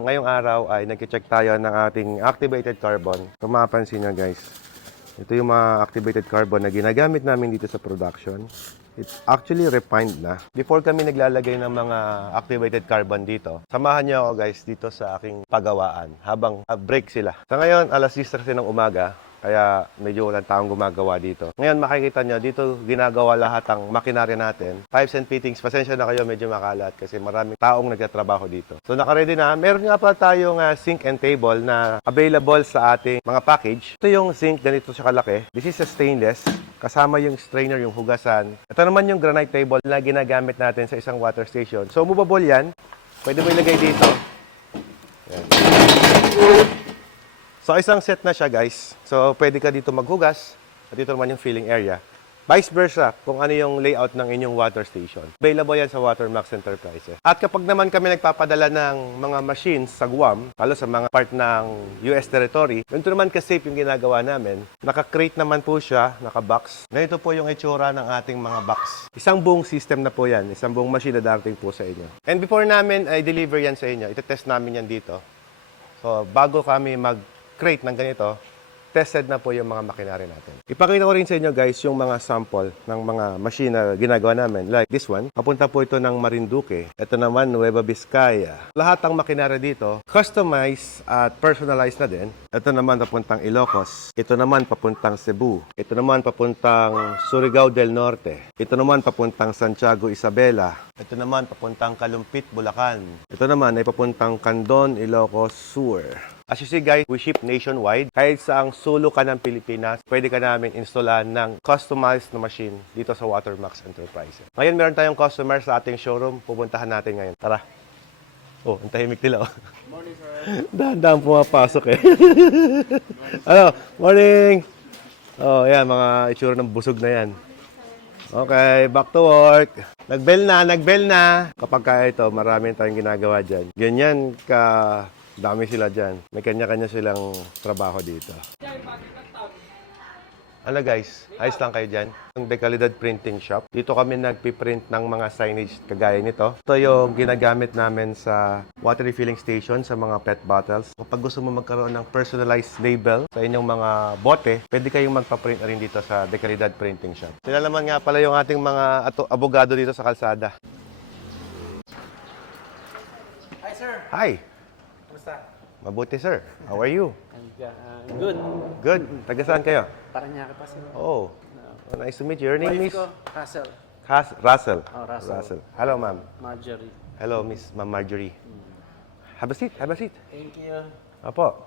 Ngayong araw ay nag-check tayo ng ating activated carbon. Kung mapapansin nyo guys, ito yung mga activated carbon na ginagamit namin dito sa production. It's actually refined na. Before kami naglalagay ng mga activated carbon dito, samahan niyo ako guys dito sa aking pagawaan habang break sila. Sa ngayon, alas 6 ng umaga. Kaya medyo walang taong gumagawa dito. Ngayon makikita nyo, dito ginagawa lahat ang makinarya natin. Pipes and fittings, pasensya na kayo, medyo makalat kasi maraming taong nagtatrabaho dito. So naka-ready na. Meron nga pa tayong sink and table na available sa ating mga package. Ito yung sink, ganito siya kalaki. This is a stainless. Kasama yung strainer, yung hugasan. Ito naman yung granite table na ginagamit natin sa isang water station. So movable yan. Pwede mo ilagay dito. Yan. So, isang set na siya, guys. So, pwede ka dito maghugas. At dito naman yung filling area. Vice versa, kung ano yung layout ng inyong water station. Available yan sa Watermax Enterprises. At kapag naman kami nagpapadala ng mga machines sa Guam, lalo sa mga part ng US territory, ganito naman ka-safe yung ginagawa namin. Naka-crate naman po siya, naka-box. Ganito po yung itsura ng ating mga box. Isang buong system na po yan. Isang buong machine na darating po sa inyo. And before namin ay deliver yan sa inyo, itetest namin yan dito. So, bago kami crate ng ganito, tested na po yung mga makinari natin. Ipakita ko rin sa inyo guys yung mga sample ng mga machine na ginagawa namin. Like this one, papunta po ito ng Marinduque. Ito naman, Nueva Vizcaya. Lahat ng makinari dito, customized at personalized na din. Ito naman papuntang Ilocos. Ito naman papuntang Cebu. Ito naman papuntang Surigao del Norte. Ito naman papuntang Santiago, Isabela. Ito naman papuntang Kalumpit, Bulacan. Ito naman ay papuntang Candon, Ilocos Sur. As you see guys, we ship nationwide. Kahit saang sulok ka ng Pilipinas, pwede ka namin installan ng customized na machine dito sa Watermax Enterprises. Ngayon meron tayong customer sa ating showroom. Pupuntahan natin ngayon. Tara. Oh, ang tahimik nila. Morning, sir. Dahan-dahan pumapasok eh. Ano? Morning! Oh, yan. Mga itsura ng busog na yan. Okay, back to work. Nag-bell na. Kapag kaya ito, marami tayong ginagawa dyan. Ganyan ka... Dami sila dyan. May kanya-kanya silang trabaho dito. Ano guys, ayos lang kayo dyan. Ang Decalidad Printing Shop. Dito kami nagpiprint ng mga signage kagaya nito. Ito yung ginagamit namin sa water refilling station sa mga PET bottles. Kapag gusto mo magkaroon ng personalized label sa inyong mga bote, pwede kayong magpa-print rin dito sa Decalidad Printing Shop. Sila naman nga pala yung ating mga abogado dito sa kalsada. Hi, sir. Hi! Kumusta? Mabuti sir. How are you? Good. Good. Taga saan kayo? Paranaque pa, sir. Oh, nice to meet you. Your name is? Wife ko, Russell. Russell. Oh, Russell. Hello, ma'am. Marjorie. Hello, Miss Ma'am Marjorie. Have a seat. Have a seat. Thank you. Apo.